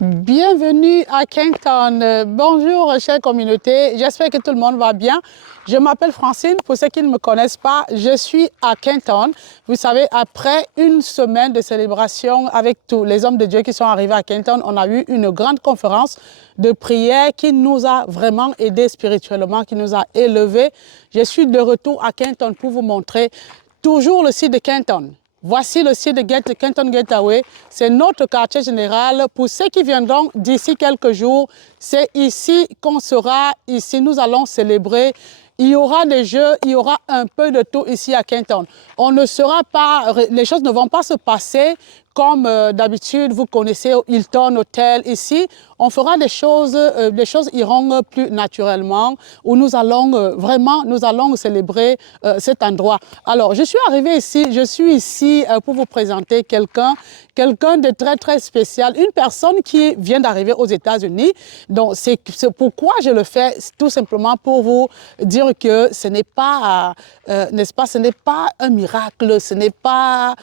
Bienvenue à Kenton. Bonjour, chère communauté. J'espère que tout le monde va bien. Je m'appelle Francine. Pour ceux qui ne me connaissent pas, je suis à Kenton. Vous savez, après une semaine de célébration avec tous les hommes de Dieu qui sont arrivés à Kenton, on a eu une grande conférence de prière qui nous a vraiment aidés spirituellement, qui nous a élevés. Je suis de retour à Kenton pour vous montrer toujours le site de Kenton. Voici le site de Kenton Getaway. C'est notre quartier général. Pour ceux qui viendront d'ici quelques jours, c'est ici qu'on sera. Ici, nous allons célébrer. Il y aura des jeux, il y aura un peu de tout ici à Kenton. On ne sera pas, les choses ne vont pas se passer comme d'habitude, vous connaissez Hilton Hotel ici. On fera des choses iront plus naturellement, où nous allons vraiment, nous allons célébrer cet endroit. Alors, je suis arrivée ici, je suis ici pour vous présenter quelqu'un de très, très spécial, une personne qui vient d'arriver aux États-Unis. Donc, c'est pourquoi je le fais, tout simplement pour vous dire que ce n'est pas, n'est-ce pas, ce n'est pas un miracle, ce n'est pas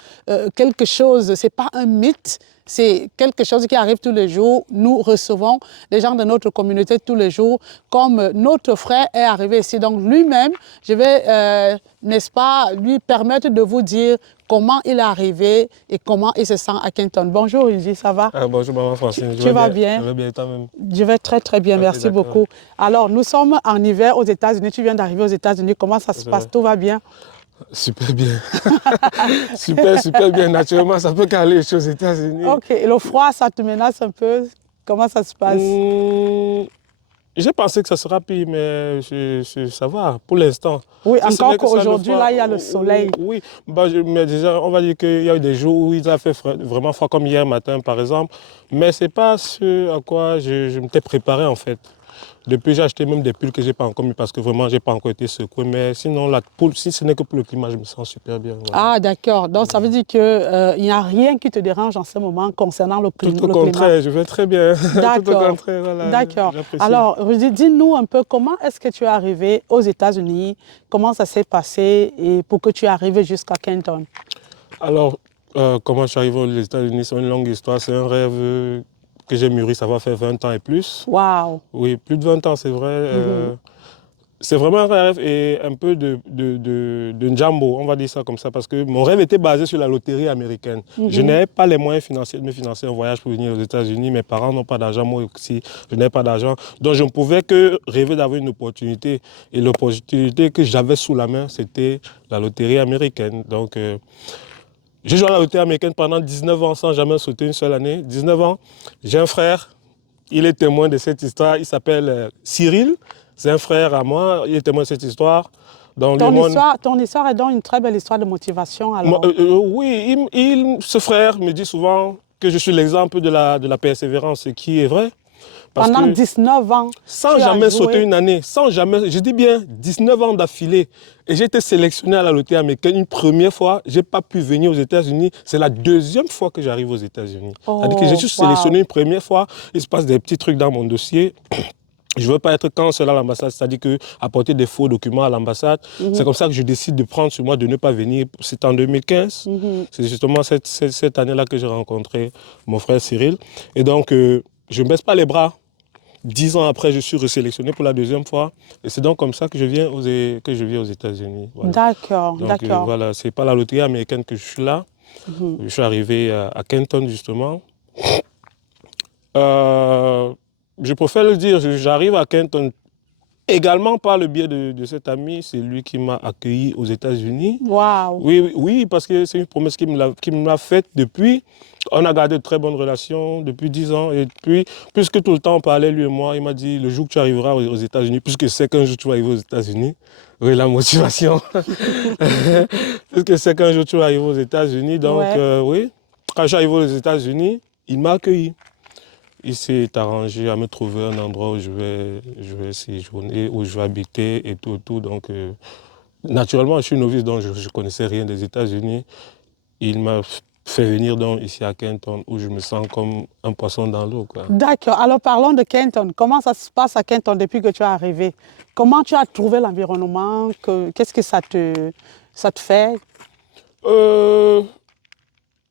quelque chose, c'est pas un mythe. C'est quelque chose qui arrive tous les jours. Nous recevons des gens de notre communauté tous les jours, comme notre frère est arrivé ici. Donc lui-même, je vais, n'est-ce pas, lui permettre de vous dire comment il est arrivé et comment il se sent à Kenton. Bonjour Ilji, ça va? Bonjour maman Francine, Tu vas bien? Je vais bien toi-même. Je vais très très bien, Ok, merci beaucoup. Alors nous sommes en hiver aux États-Unis, tu viens d'arriver aux États-Unis, comment ça se passe? Tout va bien? Super bien. super bien. Naturellement, ça peut caler les choses aux États-Unis. Ok, et le froid, ça te menace un peu? Comment ça se passe? J'ai pensé que ça sera pire, mais ça va pour l'instant. Oui, Si encore qu'aujourd'hui, là, il y a le soleil. Oui, mais déjà, on va dire qu'il y a eu des jours où il a fait vraiment froid, comme hier matin, par exemple. Mais ce n'est pas ce à quoi je m'étais préparé, en fait. Depuis, j'ai acheté même des pulls que je n'ai pas encore mis parce que vraiment, je n'ai pas encore été secoué. Mais sinon, si ce n'est que pour le climat, je me sens super bien. Voilà. Ah, d'accord. Donc, ça veut dire qu'il n'y a rien qui te dérange en ce moment concernant le climat? Tout au contraire, je vais très bien. D'accord. Tout au contraire, voilà. D'accord. Alors, dis-nous un peu, comment est-ce que tu es arrivé aux États-Unis? Comment ça s'est passé et pour que tu es arrivé jusqu'à Kenton? Alors, comment je suis arrivé aux États-Unis, c'est une longue histoire. C'est un rêve que j'ai mûri, ça va faire 20 ans et plus. Waouh! Oui, plus de 20 ans, c'est vrai. C'est vraiment un rêve et un peu de Njambo, on va dire ça comme ça, parce que mon rêve était basé sur la loterie américaine. Je n'avais pas les moyens financiers de me financer un voyage pour venir aux États-Unis. Mes parents n'ont pas d'argent, moi aussi, je n'avais pas d'argent. Donc je ne pouvais que rêver d'avoir une opportunité. Et l'opportunité que j'avais sous la main, c'était la loterie américaine. Donc j'ai joué à la loterie américaine pendant 19 ans sans jamais sauter une seule année. 19 ans, j'ai un frère, il est témoin de cette histoire, il s'appelle Cyril. C'est un frère à moi, il est témoin de cette histoire. Ton histoire est donc une très belle histoire de motivation alors. Oui, ce frère me dit souvent que je suis l'exemple de la persévérance, ce qui est vrai. Pendant 19 ans, sans jamais sauter une année, sans jamais, je dis bien 19 ans d'affilée. Et j'ai été sélectionné à la loterie américaine une première fois, je n'ai pas pu venir aux États-Unis. C'est la deuxième fois que j'arrive aux États-Unis. C'est-à-dire que j'ai suis sélectionné une première fois, il se passe des petits trucs dans mon dossier. Je ne veux pas être cancellé à l'ambassade, c'est-à-dire apporter des faux documents à l'ambassade. C'est comme ça que je décide de prendre sur moi de ne pas venir. C'est en 2015. C'est justement cette année-là que j'ai rencontré mon frère Cyril. Et donc, je ne baisse pas les bras. 10 ans après, je suis resélectionné pour la deuxième fois. Et c'est donc comme ça que je viens aux États-Unis. Voilà. D'accord, d'accord. Voilà, ce n'est pas la loterie américaine que je suis là. Je suis arrivé à Kenton, justement. Je préfère le dire, j'arrive à Kenton également par le biais de cet ami. C'est lui qui m'a accueilli aux États-Unis. Waouh! Oui, parce que c'est une promesse qu'il me l'a faite depuis. On a gardé de très bonnes relations depuis 10 ans. Et puis, puisque tout le temps on parlait, lui et moi, il m'a dit le jour que tu arriveras aux États-Unis, puisque c'est qu'un jour tu vas arriver aux États-Unis. Oui, la motivation. Puisque c'est qu'un jour tu vas arriver aux États-Unis. Donc, oui, quand je suis arrivé aux États-Unis, il m'a accueilli. Il s'est arrangé à me trouver un endroit où je vais séjourner, où je vais habiter et tout. Donc, naturellement, je suis novice, donc je ne connaissais rien des États-Unis. Il m'a fait venir donc ici à Kenton, où je me sens comme un poisson dans l'eau. D'accord. Alors, parlons de Kenton. Comment ça se passe à Kenton depuis que tu es arrivé? Comment tu as trouvé l'environnement? Qu'est-ce que ça te fait?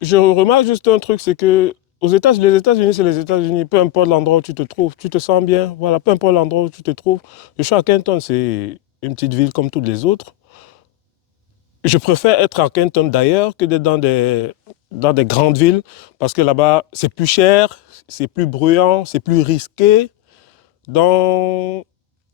Je remarque juste un truc, c'est que Les États-Unis, c'est les États-Unis. Peu importe l'endroit où tu te trouves, tu te sens bien. Voilà, peu importe l'endroit où tu te trouves. Je suis à Kenton, c'est une petite ville comme toutes les autres. Je préfère être à Kenton d'ailleurs que d'être dans des grandes villes parce que là-bas, c'est plus cher, c'est plus bruyant, c'est plus risqué. Donc,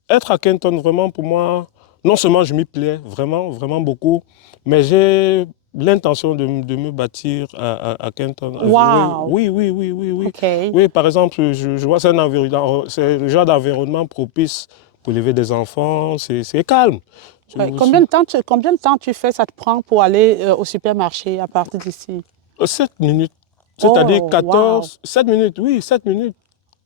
être à Kenton, vraiment, pour moi, non seulement je m'y plais, vraiment, vraiment beaucoup, mais j'ai l'intention de me bâtir à Kenton. Wow. Oui, oui, oui, oui, oui. OK. Oui, par exemple, je vois c'est le genre d'environnement propice pour élever des enfants, c'est calme. Ouais. Combien de temps ça te prend pour aller au supermarché à partir d'ici? 7 minutes, c'est-à-dire Oh, wow. 7 minutes, oui, 7 minutes.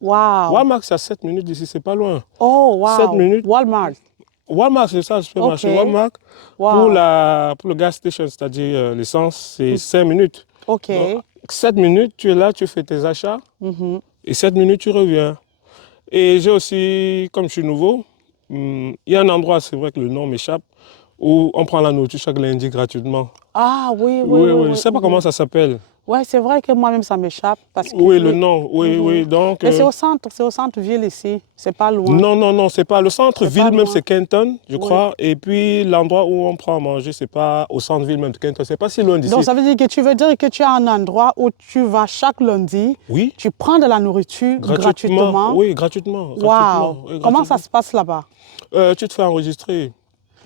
Wow. Walmart, c'est à 7 minutes d'ici, c'est pas loin. Oh, 7 wow. minutes. Walmart. Walmart, c'est ça, le supermarché. OK. Walmart, Wow. pour le gas station, c'est-à-dire l'essence, c'est 5 minutes. OK. Donc, 7 minutes, tu es là, tu fais tes achats, Mhm. et 7 minutes, tu reviens. Et j'ai aussi, comme je suis nouveau, il y a un endroit, c'est vrai que le nom m'échappe, où on prend la nourriture chaque lundi gratuitement. Ah oui, oui, Oui, oui, oui, je ne oui. sais pas comment ça s'appelle. Ouais, c'est vrai que moi-même, ça m'échappe parce que... Oui, le Oui. nom, oui, oui. Donc, Mais c'est au centre-ville ici. C'est pas loin. non, non, non, c'est pas le C'est pas centre-ville même, loin. c'est Kenton, je Oui. crois. Et puis l'endroit où on prend à manger, c'est pas au centre-ville même de Kenton, c'est pas si loin d'ici. Donc, ça veut dire que tu veux dire que tu as un endroit où tu vas chaque lundi, Oui, tu prends de la nourriture gratuitement. oui, gratuitement, Wow. gratuitement. Oui, Comment ça gratuitement. se passe là-bas? Tu te fais enregistrer.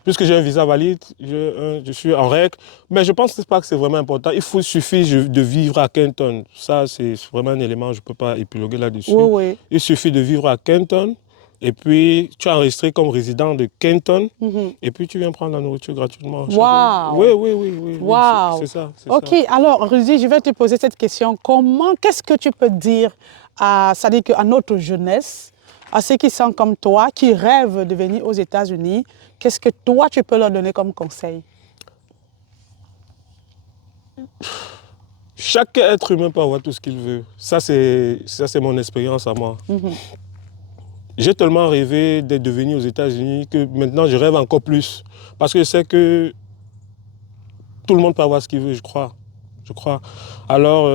Puisque j'ai un visa valide, je suis en règle. Mais je pense pas que c'est vraiment important. Suffit de vivre à Kenton. Ça, c'est vraiment un élément, je ne peux pas épiloguer là-dessus. Oui, oui. Il suffit de vivre à Kenton. Et puis, tu es enregistré comme résident de Kenton. Et puis, tu viens prendre la nourriture gratuitement. Wow. Oui, oui, oui, oui. Wow. C'est ça. OK, alors, Rudy, je vais te poser cette question. Qu'est-ce que tu peux dire c'est-à-dire à notre jeunesse, à ceux qui sont comme toi, qui rêvent de venir aux États-Unis, qu'est-ce que toi, tu peux leur donner comme conseil? Chaque être humain peut avoir tout ce qu'il veut. Ça, c'est mon expérience à moi. J'ai tellement rêvé d'être venu aux États-Unis que maintenant, je rêve encore plus. Parce que je sais que tout le monde peut avoir ce qu'il veut, je crois. Alors,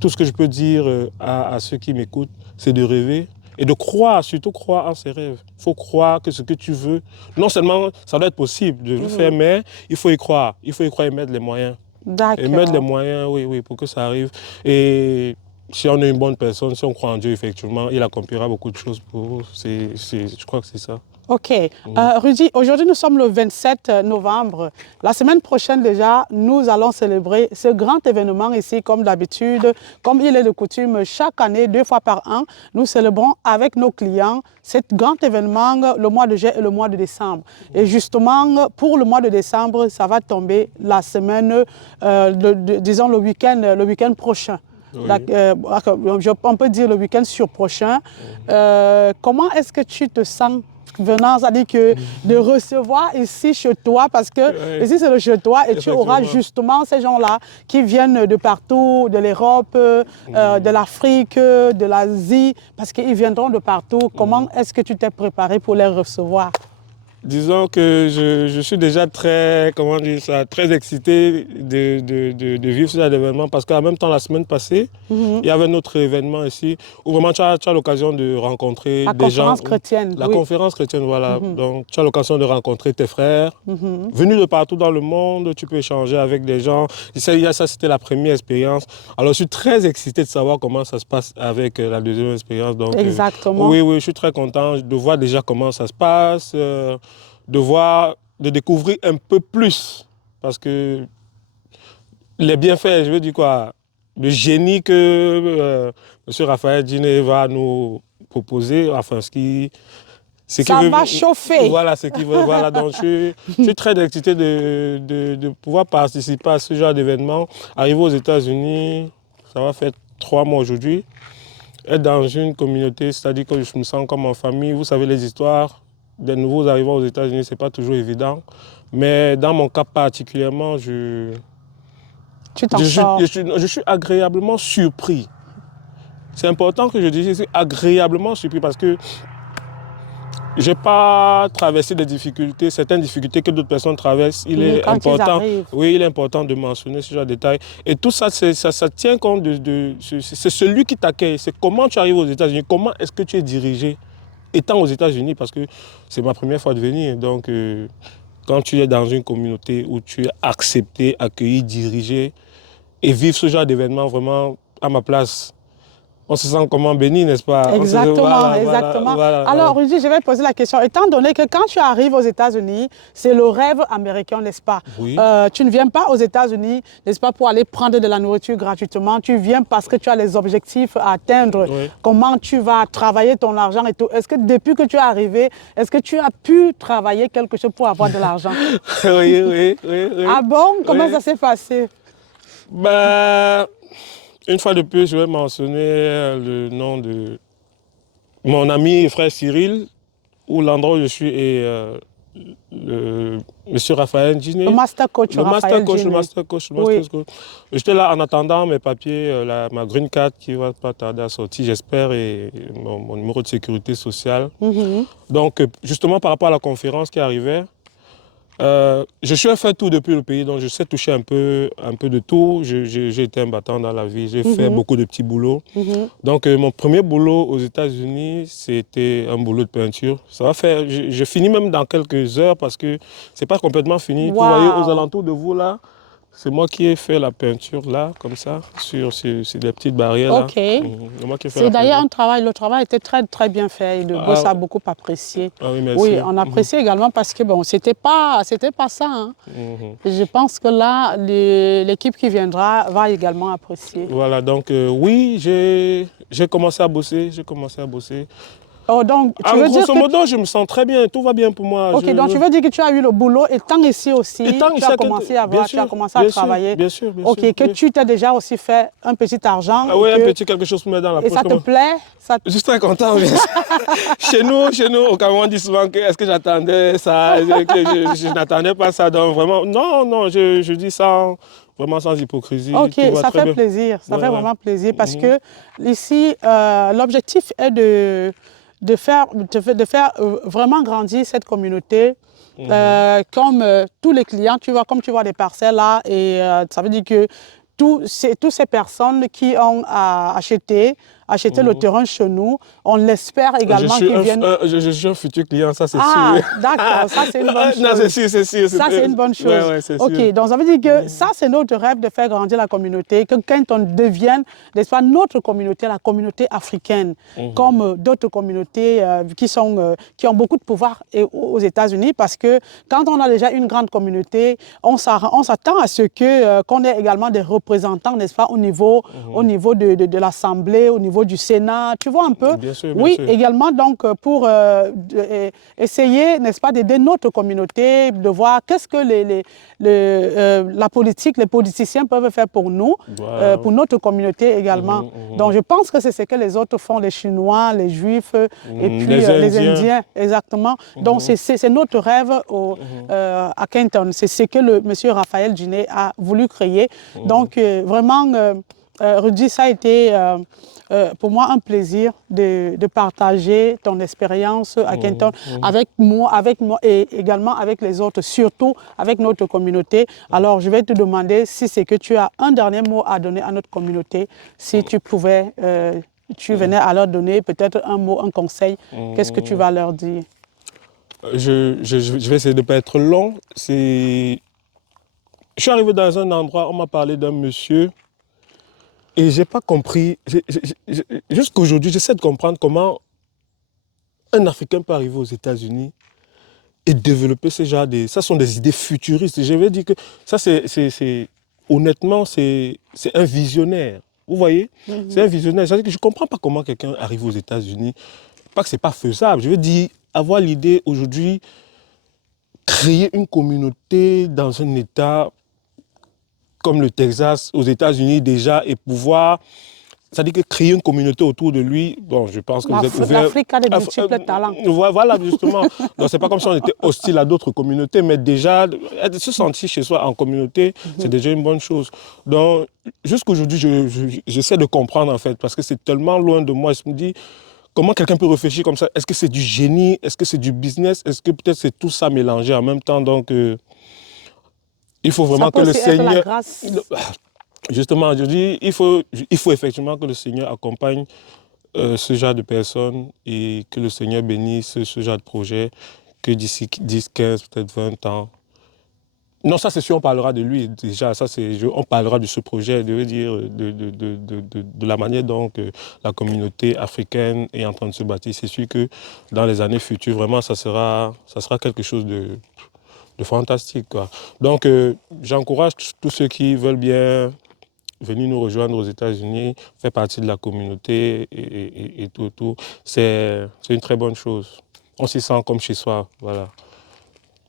tout ce que je peux dire à ceux qui m'écoutent, c'est de rêver et de croire, surtout croire en ses rêves. Il faut croire que ce que tu veux, non seulement ça doit être possible de le faire, mais il faut y croire. Il faut y croire et mettre les moyens. D'accord. Et mettre les moyens, oui, oui, pour que ça arrive. Et si on est une bonne personne, si on croit en Dieu, effectivement, il accomplira beaucoup de choses pour vous. Je crois que c'est ça. OK. Rudy, aujourd'hui, nous sommes le 27 novembre. La semaine prochaine déjà, nous allons célébrer ce grand événement ici, comme d'habitude. Comme il est de coutume, chaque année, 2 fois par an, nous célébrons avec nos clients cet grand événement le mois de juillet et le mois de décembre. Et justement, pour le mois de décembre, ça va tomber la semaine, disons le week-end prochain. Oui. On peut dire le week-end sur prochain. Comment est-ce que tu te sens venant, c'est-à-dire que de recevoir ici chez toi, parce que ici c'est le chez toi et tu auras justement ces gens-là qui viennent de partout, de l'Europe, de l'Afrique, de l'Asie, parce qu'ils viendront de partout. Comment est-ce que tu t'es préparé pour les recevoir? Disons que je suis déjà très, comment dire ça, très excité de vivre cet événement parce qu'en même temps, la semaine passée, il y avait un autre événement ici où vraiment tu as l'occasion de rencontrer des gens. La conférence chrétienne. La conférence chrétienne, voilà. Donc tu as l'occasion de rencontrer tes frères. Venus de partout dans le monde, tu peux échanger avec des gens. Ça, c'était la première expérience. Alors je suis très excité de savoir comment ça se passe avec la deuxième expérience. Donc, exactement. Oui, je suis très content de voir déjà comment ça se passe. De découvrir un peu plus. Parce que les bienfaits, je veux dire quoi, le génie que M. Raphaël Djiné va nous proposer, enfin, ça va chauffer. Voilà, ce qu'il veut. Voilà, donc je suis très excité de pouvoir participer à ce genre d'événement. Arriver aux États-Unis, ça va faire 3 mois aujourd'hui. Être dans une communauté, c'est-à-dire que je me sens comme en famille. Vous savez, les histoires des nouveaux arrivants aux États-Unis, ce n'est pas toujours évident. Mais dans mon cas particulièrement, je suis agréablement surpris. C'est important que je dise, je suis agréablement surpris parce que je n'ai pas traversé des difficultés, certaines difficultés que d'autres personnes traversent. Il est important, oui, il est important de mentionner ce genre de détails. Et tout ça, ça tient compte c'est celui qui t'accueille. C'est comment tu arrives aux États-Unis, comment est-ce que tu es dirigé étant aux États-Unis, parce que c'est ma première fois de venir. Donc, quand tu es dans une communauté où tu es accepté, accueilli, dirigé, et vivre ce genre d'événement vraiment à ma place, on se sent comment béni, n'est-ce pas? Exactement, exactement. Alors, Rudy, je vais poser la question. Étant donné que quand tu arrives aux États-Unis, c'est le rêve américain, n'est-ce pas? Oui. Tu ne viens pas aux États-Unis, n'est-ce pas, pour aller prendre de la nourriture gratuitement. Tu viens parce que tu as les objectifs à atteindre. Oui. Comment tu vas travailler ton argent et tout. Est-ce que depuis que tu es arrivé, est-ce que tu as pu travailler quelque chose pour avoir de l'argent? Oui. Ah bon? Comment ça s'est passé? Ben, une fois de plus, je vais mentionner le nom de mon ami et frère Cyril, où l'endroit où je suis est Monsieur Raphaël Djiné. Le master coach. Le master coach. J'étais là en attendant mes papiers, ma green card qui va pas tarder à sortir, j'espère, et mon numéro de sécurité sociale. Donc, justement, par rapport à la conférence qui arrivait, je suis fait tout depuis le pays, donc je sais toucher un peu de tout. J'ai été un battant dans la vie, j'ai fait beaucoup de petits boulots. Donc mon premier boulot aux États-Unis, c'était un boulot de peinture. Ça va faire, je finis même dans quelques heures parce que c'est pas complètement fini. Wow. Vous voyez aux alentours de vous là, c'est moi qui ai fait la peinture là, comme ça, sur des petites barrières là. Ok. C'est d'ailleurs un travail, le travail était très bien fait et le boss a beaucoup apprécié. Ah oui, merci. Oui, on apprécie également parce que bon, c'était pas ça. Hein. Et je pense que là, l'équipe qui viendra va également apprécier. Voilà, donc oui, j'ai commencé à bosser, Oh, donc, grosso modo, je me sens très bien, tout va bien pour moi. Ok, donc tu veux dire que tu as eu le boulot étant ici aussi, tu as commencé à travailler. Bien sûr. Ok, que tu t'es déjà aussi fait un petit argent. Ah oui, un petit quelque chose pour mettre dans la poche. Et ça te plaît? Je suis très content. Chez nous, au Cameroun, on dit souvent que est-ce que j'attendais ça, que je n'attendais pas ça. Donc vraiment, non, je dis ça vraiment sans hypocrisie. Ok, ça fait plaisir, ça fait vraiment plaisir parce que ici, l'objectif est de faire vraiment grandir cette communauté. Comme tous les clients, comme tu vois des parcelles là, et ça veut dire que toutes ces personnes qui ont acheté le terrain chez nous, on l'espère également qu'ils viennent... Je suis un futur client, ça c'est sûr. Ah, d'accord, ça c'est une bonne chose. Non, c'est sûr. Ça c'est une bonne chose. Ouais, c'est ok, sûr. donc ça veut dire que ça c'est notre rêve de faire grandir la communauté, que quand on devienne, n'est-ce pas, notre communauté, la communauté africaine, comme d'autres communautés qui ont beaucoup de pouvoir aux États-Unis, parce que quand on a déjà une grande communauté, on s'attend à ce qu'on ait également des représentants, n'est-ce pas, au niveau de l'Assemblée, au niveau du Sénat, tu vois un peu. Bien sûr, oui, également donc pour essayer, n'est-ce pas, d'aider notre communauté, de voir qu'est-ce que la politique, les politiciens peuvent faire pour nous, pour notre communauté également. Donc je pense que c'est ce que les autres font, les Chinois, les Juifs et puis les Indiens, exactement. Donc c'est notre rêve à Kenton, c'est ce que le monsieur Raphaël Djiné a voulu créer. Donc vraiment, Rudy, ça a été pour moi un plaisir de partager ton expérience à Kenton avec moi et également avec les autres, surtout avec notre communauté. Alors je vais te demander si c'est que tu as un dernier mot à donner à notre communauté, si tu pouvais, tu venais à leur donner peut-être un mot, un conseil, qu'est-ce que tu vas leur dire? Je vais essayer de ne pas être long. Je suis arrivé dans un endroit, on m'a parlé d'un monsieur et je n'ai pas compris. Jusqu'aujourd'hui, j'essaie de comprendre comment un Africain peut arriver aux États-Unis et développer ce genre de... Ça sont des idées futuristes. Je vais dire que ça, honnêtement, c'est un visionnaire. Vous voyez? C'est un visionnaire. C'est-à-dire que je ne comprends pas comment quelqu'un arrive aux États-Unis. Pas que ce n'est pas faisable. Je veux dire, avoir l'idée aujourd'hui, créer une communauté dans un État comme le Texas, aux États-Unis déjà, et pouvoir, c'est-à-dire que créer une communauté autour de lui, bon, je pense que vous êtes ouvert... L'Afrique a des multiples talents. Voilà, justement. Donc, c'est pas comme si on était hostile à d'autres communautés, mais déjà, se sentir chez soi en communauté, c'est déjà une bonne chose. Donc, jusqu'aujourd'hui, j'essaie de comprendre, en fait, parce que c'est tellement loin de moi. Je me dis, comment quelqu'un peut réfléchir comme ça? Est-ce que c'est du génie? Est-ce que c'est du business? Est-ce que peut-être c'est tout ça mélangé en même temps? Donc, il faut vraiment que le Seigneur... Justement, je dis, il faut effectivement que le Seigneur accompagne ce genre de personnes et que le Seigneur bénisse ce genre de projet, que d'ici 10, 15, peut-être 20 ans. Non, ça c'est sûr, on parlera de lui déjà, on parlera de ce projet, de la manière dont la communauté africaine est en train de se bâtir. C'est sûr que dans les années futures, vraiment, ça sera quelque chose de fantastique, quoi. Donc, j'encourage tous ceux qui veulent bien venir nous rejoindre aux États-Unis, faire partie de la communauté et tout. C'est une très bonne chose. On s'y sent comme chez soi, voilà.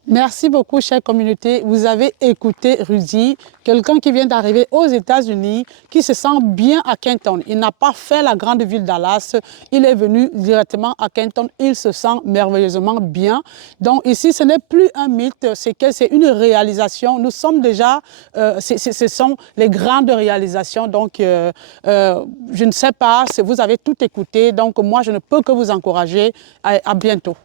Merci beaucoup, chère communauté. Vous avez écouté Rudy, quelqu'un qui vient d'arriver aux États-Unis, qui se sent bien à Kenton. Il n'a pas fait la grande ville Dallas. Il est venu directement à Kenton. Il se sent merveilleusement bien. Donc ici, ce n'est plus un mythe, c'est une réalisation. Nous sommes déjà, ce sont les grandes réalisations. Donc, je ne sais pas si vous avez tout écouté. Donc, moi, je ne peux que vous encourager. À bientôt.